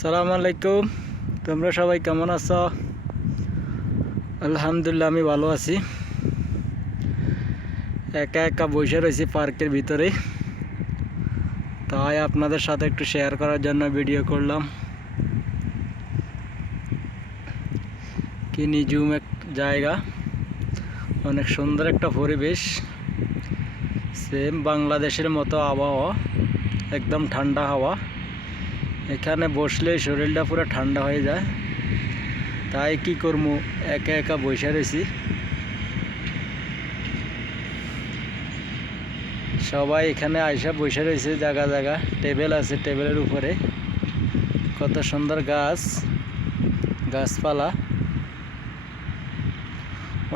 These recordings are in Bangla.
সালাম আলাইকুম। তোমরা সবাই কেমন আছো? আলহামদুলিল্লাহ, আমি ভালো আছি। একা একা বসে রয়েছি পার্কের ভিতরে, তাই আপনাদের সাথে একটু শেয়ার করার জন্য ভিডিও করলাম। কি নিঝুম এক জায়গা, অনেক সুন্দর একটা পরিবেশ, সেম বাংলাদেশের মতো আবহাওয়া, একদম ঠান্ডা হাওয়া। এখানে বসলে শরীরটা পুরো ঠান্ডা হয়ে যায়। তাই কি করবো, একা একা বসে রয়েছি। সবাই এখানে আইসা বসে রয়েছে, জায়গা জায়গা টেবিল আছে, টেবিলের উপরে কত সুন্দর গাছপালা।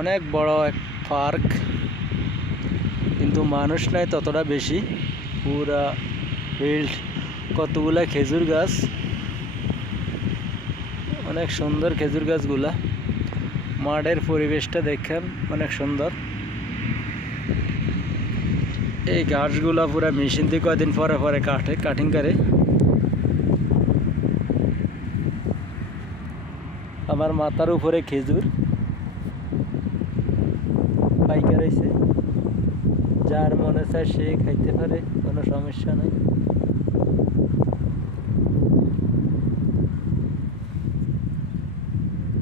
অনেক বড় এক পার্ক, কিন্তু মানুষ নাই ততটা বেশি। পুরা ফিল্ড, কতগুলা খেজুর গাছ, অনেক সুন্দর খেজুর গাছগুলা। মাঠের পরিবেশটা দেখেন, অনেক সুন্দর। এই গাছগুলা পুরা মেশিন দিয়ে কয়দিন পরে পরে কাটিং করে। আমার মাথার উপরে খেজুর পাইকা রয়েছে, যার মনে চায় সে খাইতে পারে, কোনো সমস্যা নাই।